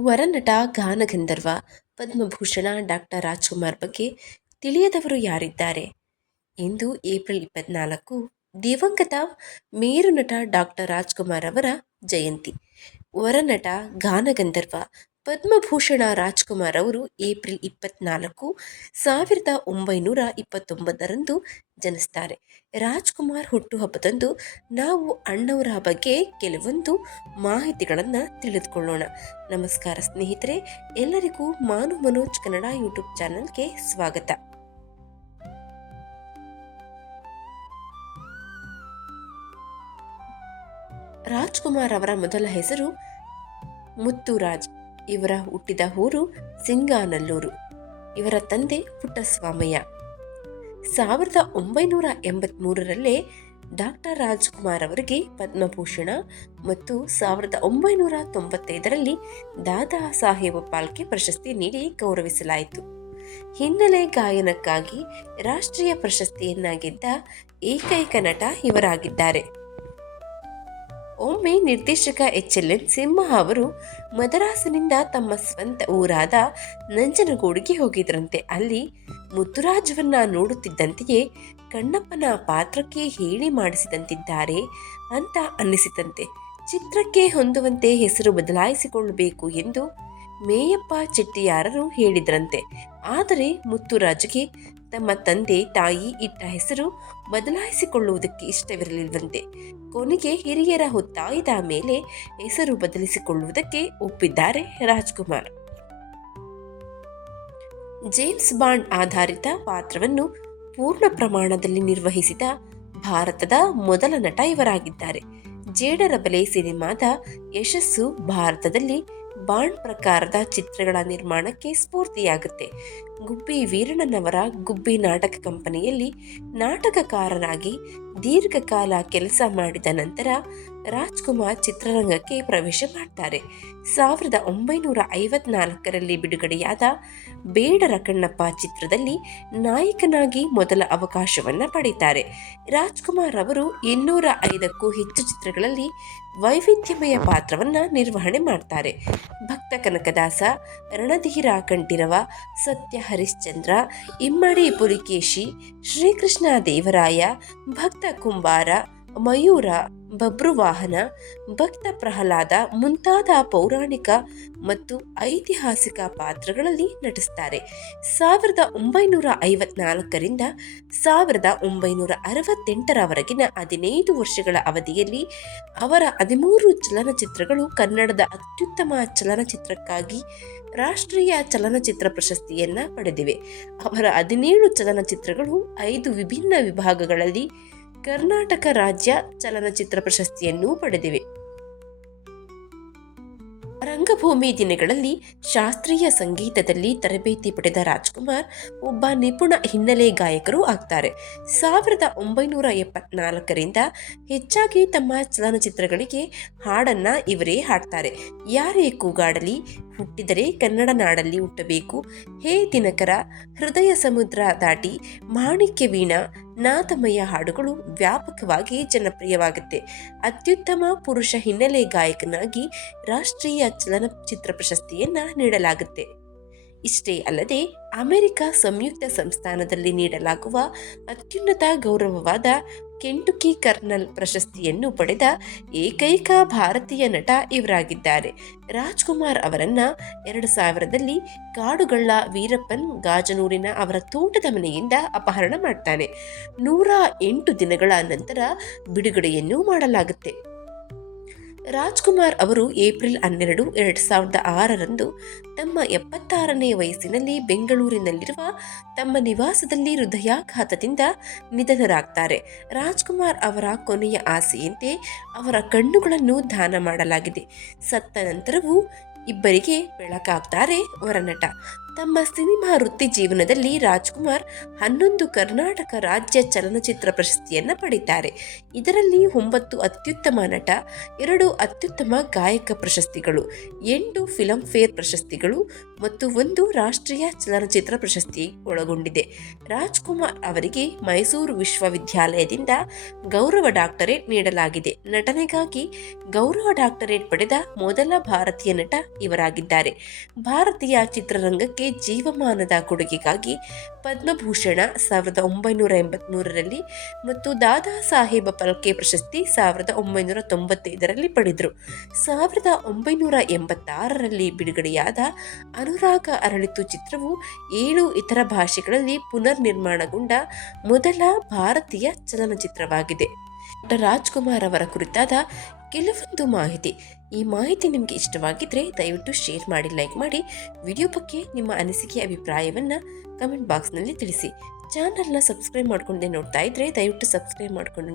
ವರನಟ ಗಾನಗಂಧರ್ವ, ಪದ್ಮಭೂಷಣ ಡಾಕ್ಟರ್ ರಾಜ್ಕುಮಾರ್ ಬಗ್ಗೆ ತಿಳಿಯದವರು ಯಾರಿದ್ದಾರೆ? ಇಂದು ಏಪ್ರಿಲ್ ಇಪ್ಪತ್ನಾಲ್ಕು, ದಿವಂಗತ ಮೇರು ನಟ ಡಾಕ್ಟರ್ ರಾಜ್ಕುಮಾರ್ ಅವರ ಜಯಂತಿ. ವರನಟ ಗಾನಗಂಧರ್ವ ಪದ್ಮಭೂಷಣ ರಾಜ್ಕುಮಾರ್ ಅವರು ಏಪ್ರಿಲ್ ಇಪ್ಪತ್ನಾಲ್ಕು, ಸಾವಿರದ ಒಂಬೈನೂರ ಇಪ್ಪತ್ತೊಂಬತ್ತರಂದು ಜನಿಸ್ತಾರೆ. ರಾಜ್ಕುಮಾರ್ ಹುಟ್ಟುಹಬ್ಬದಂದು ನಾವು ಅಣ್ಣವರ ಬಗ್ಗೆ ಕೆಲವೊಂದು ಮಾಹಿತಿಗಳನ್ನು ತಿಳಿದುಕೊಳ್ಳೋಣ. ನಮಸ್ಕಾರ ಸ್ನೇಹಿತರೆ, ಎಲ್ಲರಿಗೂ ಮಾನು ಮನೋಜ್ ಕನ್ನಡ ಯೂಟ್ಯೂಬ್ ಚಾನಲ್ಗೆ ಸ್ವಾಗತ. ರಾಜ್ಕುಮಾರ್ ಅವರ ಮೊದಲ ಹೆಸರು ಮುತ್ತುರಾಜ್. ಇವರ ಹುಟ್ಟಿದ ಊರು ಸಿಂಗಾನಲ್ಲೂರು. ಇವರ ತಂದೆ ಪುಟ್ಟಸ್ವಾಮಯ್ಯ. ಸಾವಿರದ ಒಂಬೈನೂರ ಎಂಬತ್ಮೂರರಲ್ಲೇ ಡಾಕ್ಟರ್ ರಾಜ್ಕುಮಾರ್ ಅವರಿಗೆ ಪದ್ಮಭೂಷಣ ಮತ್ತು ಸಾವಿರದ ಒಂಬೈನೂರ ತೊಂಬತ್ತೈದರಲ್ಲಿ ದಾದಾ ಸಾಹೇಬ ಪಾಲ್ಕೆ ಪ್ರಶಸ್ತಿ ನೀಡಿ ಗೌರವಿಸಲಾಯಿತು. ಹಿನ್ನೆಲೆ ಗಾಯನಕ್ಕಾಗಿ ರಾಷ್ಟ್ರೀಯ ಪ್ರಶಸ್ತಿಯನ್ನ ಗೆದ್ದ ಏಕೈಕ ನಟ ಇವರಾಗಿದ್ದಾರೆ. ಒಮ್ಮೆ ನಿರ್ದೇಶಕ ಎಚ್ ಎಲ್ ಎನ್ ಸಿಂಹ ಅವರು ಮದರಾಸಿನಿಂದ ತಮ್ಮ ಸ್ವಂತ ಊರಾದ ನಂಜನಗೂಡಿಗೆ ಹೋಗಿದ್ರಂತೆ. ಅಲ್ಲಿ ಮುತ್ತುರಾಜವನ್ನ ನೋಡುತ್ತಿದ್ದಂತೆಯೇ ಕಣ್ಣಪ್ಪನ ಪಾತ್ರಕ್ಕೆ ಹೇಳಿ ಮಾಡಿಸಿದಂತಿದ್ದಾರೆ ಅಂತ ಅನ್ನಿಸಿತಂತೆ. ಚಿತ್ರಕ್ಕೆ ಹೊಂದುವಂತೆ ಹೆಸರು ಬದಲಾಯಿಸಿಕೊಳ್ಳಬೇಕು ಎಂದು ಮೇಯಪ್ಪ ಚೆಟ್ಟಿಯಾರರು ಹೇಳಿದ್ರಂತೆ. ಆದರೆ ಮುತ್ತುರಾಜ್ಗೆ ತಮ್ಮ ತಂದೆ ತಾಯಿ ಇಟ್ಟ ಹೆಸರು ಬದಲಾಯಿಸಿಕೊಳ್ಳುವುದಕ್ಕೆ ಇಷ್ಟವಿರಲಿಲ್ಲವಂತೆ. ಕೊನೆಗೆ ಹಿರಿಯರ ಹೊತ್ತಾಯದ ಮೇಲೆ ಹೆಸರು ಬದಲಿಸಿಕೊಳ್ಳುವುದಕ್ಕೆ ಒಪ್ಪಿದ್ದಾರೆ ರಾಜ್ಕುಮಾರ್. ಜೇಮ್ಸ್ ಬಾಂಡ್ ಆಧಾರಿತ ಪಾತ್ರವನ್ನು ಪೂರ್ಣ ಪ್ರಮಾಣದಲ್ಲಿ ನಿರ್ವಹಿಸಿದ ಭಾರತದ ಮೊದಲ ನಟ ಇವರಾಗಿದ್ದಾರೆ. ಜೇಡರ ಬಲೆ ಸಿನಿಮಾದ ಯಶಸ್ಸು ಭಾರತದಲ್ಲಿ ಬಾಂಡ್ ಪ್ರಕಾರದ ಚಿತ್ರಗಳ ನಿರ್ಮಾಣಕ್ಕೆ ಸ್ಫೂರ್ತಿಯಾಗುತ್ತೆ. ಗುಬ್ಬಿ ವೀರಣ್ಣನವರ ಗುಬ್ಬಿ ನಾಟಕ ಕಂಪನಿಯಲ್ಲಿ ನಾಟಕಕಾರನಾಗಿ ದೀರ್ಘಕಾಲ ಕೆಲಸ ಮಾಡಿದ ನಂತರ ರಾಜ್ಕುಮಾರ್ ಚಿತ್ರರಂಗಕ್ಕೆ ಪ್ರವೇಶ ಮಾಡ್ತಾರೆ. ಸಾವಿರದ ಒಂಬೈನೂರ ಐವತ್ನಾಲ್ಕರಲ್ಲಿ ಬಿಡುಗಡೆಯಾದ ಬೇಡರ ಕಣ್ಣಪ್ಪ ಚಿತ್ರದಲ್ಲಿ ನಾಯಕನಾಗಿ ಮೊದಲ ಅವಕಾಶವನ್ನ ಪಡೀತಾರೆ. ರಾಜ್ಕುಮಾರ್ ಅವರು ಇನ್ನೂರ ಐದಕ್ಕೂ ಹೆಚ್ಚು ಚಿತ್ರಗಳಲ್ಲಿ ವೈವಿಧ್ಯಮಯ ಪಾತ್ರವನ್ನ ನಿರ್ವಹಣೆ ಮಾಡ್ತಾರೆ. ಭಕ್ತ ಕನಕದಾಸ, ರಣಧೀರ ಕಂಠೀರವ, ಸತ್ಯ ಹರಿಶ್ಚಂದ್ರ ಇಮ್ಮಡಿ ಪುಲಿಕೇಶಿ ಶ್ರೀಕೃಷ್ಣ ದೇವರಾಯ ಭಕ್ತ ಕುಂಬಾರ ಮಯೂರ ಬಬ್ರುವಾಹನ ಭಕ್ತ ಪ್ರಹ್ಲಾದ ಮುಂತಾದ ಪೌರಾಣಿಕ ಮತ್ತು ಐತಿಹಾಸಿಕ ಪಾತ್ರಗಳಲ್ಲಿ ನಟಿಸ್ತಾರೆ. ಸಾವಿರದ ಒಂಬೈನೂರ ಐವತ್ನಾಲ್ಕರಿಂದ ಸಾವಿರದ ಒಂಬೈನೂರ ಅರವತ್ತೆಂಟರವರೆಗಿನ ಹದಿನೈದು ವರ್ಷಗಳ ಅವಧಿಯಲ್ಲಿ ಅವರ ಹದಿಮೂರು ಚಲನಚಿತ್ರಗಳು ಕನ್ನಡದ ಅತ್ಯುತ್ತಮ ಚಲನಚಿತ್ರಕ್ಕಾಗಿ ರಾಷ್ಟ್ರೀಯ ಚಲನಚಿತ್ರ ಪ್ರಶಸ್ತಿಯನ್ನ ಪಡೆದಿವೆ. ಅವರ ಹದಿನೇಳು ಚಲನಚಿತ್ರಗಳು ಐದು ವಿಭಿನ್ನ ವಿಭಾಗಗಳಲ್ಲಿ ಕರ್ನಾಟಕ ರಾಜ್ಯ ಚಲನಚಿತ್ರ ಪ್ರಶಸ್ತಿಯನ್ನೂ ಪಡೆದಿವೆ. ರಂಗಭೂಮಿ ದಿನಗಳಲ್ಲಿ ಶಾಸ್ತ್ರೀಯ ಸಂಗೀತದಲ್ಲಿ ತರಬೇತಿ ಪಡೆದ ರಾಜ್ಕುಮಾರ್ ಒಬ್ಬ ನಿಪುಣ ಹಿನ್ನೆಲೆ ಗಾಯಕರು ಆಗ್ತಾರೆ. ಸಾವಿರದ ಒಂಬೈನೂರ ಎಪ್ಪತ್ನಾಲ್ಕರಿಂದ ಹೆಚ್ಚಾಗಿ ತಮ್ಮ ಚಲನಚಿತ್ರಗಳಿಗೆ ಹಾಡನ್ನ ಇವರೇ ಹಾಡ್ತಾರೆ. ಯಾರೇ ಕೂಗಾಡಲಿ, ಹುಟ್ಟಿದರೆ ಕನ್ನಡ ನಾಡಲ್ಲಿ ಹುಟ್ಟಬೇಕು. ಹೇ ದಿನಕರ, ಹೃದಯ ಸಮುದ್ರ ದಾಟಿ, ಮಾಣಿಕ್ಯ ವೀಣಾ ನಾದಮಯ ಹಾಡುಗಳು ವ್ಯಾಪಕವಾಗಿ ಜನಪ್ರಿಯವಾಗುತ್ತೆ. ಅತ್ಯುತ್ತಮ ಪುರುಷ ಹಿನ್ನೆಲೆ ಗಾಯಕನಾಗಿ ರಾಷ್ಟ್ರೀಯ ಚಲನಚಿತ್ರ ಪ್ರಶಸ್ತಿಯನ್ನ ನೀಡಲಾಗುತ್ತೆ. ಇಷ್ಟೇ ಅಲ್ಲದೆ, ಅಮೆರಿಕ ಸಂಯುಕ್ತ ಸಂಸ್ಥಾನದಲ್ಲಿ ನೀಡಲಾಗುವ ಅತ್ಯುನ್ನತ ಗೌರವವಾದ ಕೆಂಟುಕಿ ಕರ್ನಲ್ ಪ್ರಶಸ್ತಿಯನ್ನು ಪಡೆದ ಏಕೈಕ ಭಾರತೀಯ ನಟ ಇವರಾಗಿದ್ದಾರೆ. ರಾಜ್ಕುಮಾರ್ ಅವರನ್ನ ಎರಡು ಸಾವಿರದಲ್ಲಿ ಕಾಡುಗಳ್ಳ ವೀರಪ್ಪನ್ ಗಾಜನೂರಿನ ಅವರ ತೋಟದ ಮನೆಯಿಂದ ಅಪಹರಣ ಮಾಡ್ತಾನೆ. ನೂರ ಎಂಟು ದಿನಗಳ ನಂತರ ಬಿಡುಗಡೆಯನ್ನು ಮಾಡಲಾಗುತ್ತೆ. ರಾಜ್ಕುಮಾರ್ ಅವರು ಏಪ್ರಿಲ್ ಹನ್ನೆರಡು, ಎರಡು ಸಾವಿರದ ಆರರಂದು ತಮ್ಮ ಎಪ್ಪತ್ತಾರನೇ ವಯಸ್ಸಿನಲ್ಲಿ ಬೆಂಗಳೂರಿನಲ್ಲಿರುವ ತಮ್ಮ ನಿವಾಸದಲ್ಲಿ ಹೃದಯಾಘಾತದಿಂದ ನಿಧನರಾಗ್ತಾರೆ. ರಾಜ್ಕುಮಾರ್ ಅವರ ಕೊನೆಯ ಆಸೆಯಂತೆ ಅವರ ಕಣ್ಣುಗಳನ್ನು ದಾನ ಮಾಡಲಾಗಿದೆ. ಸತ್ತ ನಂತರವೂ ಇಬ್ಬರಿಗೆ ಬೆಳಕಾಗ್ತಾರೆ ವರನಟ. ತಮ್ಮ ಸಿನಿಮಾ ವೃತ್ತಿ ಜೀವನದಲ್ಲಿ ರಾಜ್ಕುಮಾರ್ ಹನ್ನೊಂದು ಕರ್ನಾಟಕ ರಾಜ್ಯ ಚಲನಚಿತ್ರ ಪ್ರಶಸ್ತಿಯನ್ನು ಪಡೆದಿದ್ದಾರೆ ಇದರಲ್ಲಿ ಒಂಬತ್ತು ಅತ್ಯುತ್ತಮ ನಟ, ಎರಡು ಅತ್ಯುತ್ತಮ ಗಾಯಕ ಪ್ರಶಸ್ತಿಗಳು, ಎಂಟು ಫಿಲಂಫೇರ್ ಪ್ರಶಸ್ತಿಗಳು ಮತ್ತು ಒಂದು ರಾಷ್ಟ್ರೀಯ ಚಲನಚಿತ್ರ ಪ್ರಶಸ್ತಿ ಒಳಗೊಂಡಿದೆ. ರಾಜ್ಕುಮಾರ್ ಅವರಿಗೆ ಮೈಸೂರು ವಿಶ್ವವಿದ್ಯಾಲಯದಿಂದ ಗೌರವ ಡಾಕ್ಟರೇಟ್ ನೀಡಲಾಗಿದೆ. ನಟನೆಗಾಗಿ ಗೌರವ ಡಾಕ್ಟರೇಟ್ ಪಡೆದ ಮೊದಲ ಭಾರತೀಯ ನಟ ಇವರಾಗಿದ್ದಾರೆ. ಭಾರತೀಯ ಚಿತ್ರರಂಗಕ್ಕೆ ಜೀವಮಾನದ ಕೊಡುಗೆಗಾಗಿ ಪದ್ಮಭೂಷಣ ಸಾವಿರದ ಒಂಬೈನೂರ ಎಂಬತ್ಮೂರರಲ್ಲಿ ಮತ್ತು ದಾದಾ ಸಾಹೇಬ ಫಲ್ಕೆ ಪ್ರಶಸ್ತಿ ಸಾವಿರದ ಒಂಬೈನೂರ ತೊಂಬತ್ತೈದರಲ್ಲಿ ಪಡೆದರು. ಸಾವಿರದ ಒಂಬೈನೂರ ಎಂಬತ್ತಾರರಲ್ಲಿ ಬಿಡುಗಡೆಯಾದ ಅನುರಾಗ ಅರಳಿತು ಚಿತ್ರವು ಏಳು ಇತರ ಭಾಷೆಗಳಲ್ಲಿ ಪುನರ್ ನಿರ್ಮಾಣಗೊಂಡ ಮೊದಲ ಭಾರತೀಯ ಚಲನಚಿತ್ರವಾಗಿದೆ. ಡಾಕ್ಟರ್ ರಾಜ್ಕುಮಾರ್ ಅವರ ಕುರಿತಾದ ಕೆಲವೊಂದು ಮಾಹಿತಿ. ಈ ಮಾಹಿತಿ ನಿಮಗೆ ಇಷ್ಟವಾಗಿದ್ದರೆ ದಯವಿಟ್ಟು ಶೇರ್ ಮಾಡಿ, ಲೈಕ್ ಮಾಡಿ. ವಿಡಿಯೋ ಬಗ್ಗೆ ನಿಮ್ಮ ಅನಿಸಿಕೆ, ಅಭಿಪ್ರಾಯವನ್ನು ಕಮೆಂಟ್ ಬಾಕ್ಸ್ನಲ್ಲಿ ತಿಳಿಸಿ. ಚಾನಲ್ನ ಸಬ್ಸ್ಕ್ರೈಬ್ ಮಾಡ್ಕೊಂಡೆ ನೋಡ್ತಾ ಇದ್ದರೆ ದಯವಿಟ್ಟು ಸಬ್ಸ್ಕ್ರೈಬ್ ಮಾಡ್ಕೊಂಡು